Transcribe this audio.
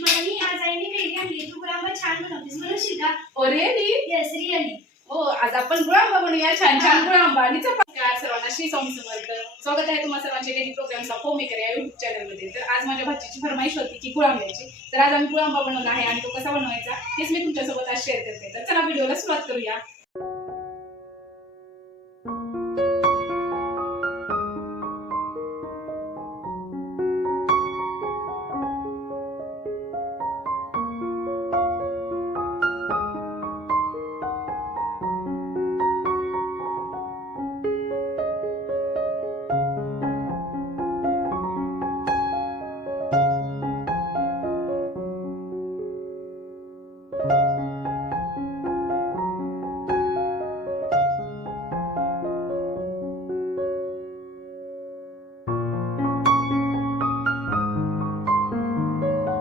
मला मी आज आईने भेट आणली. तू गुळांबा छान बनवतेस म्हणून का? रिअली? Yes really. हो, आज आपण गुळांबा बनवूया. छान छान गुळांबा आणि नमस्कार सर्वांना, श्री स्वामी समर्थ. स्वागत आहे तुम्हा सर्वांचे डेली प्रोग्राम्स ऑफ होममेकर या युट्यूब चॅनलमध्ये. तर आज माझ्या भाचीची फरमाईश होती की गुळांब्याची, तर आज आम्ही गुळांबा बनवला आहे आणि तो कसा बनवायचा तेच मी तुमच्यासोबत आज शेअर करते. तर चला व्हिडिओला सुरुवात करूया.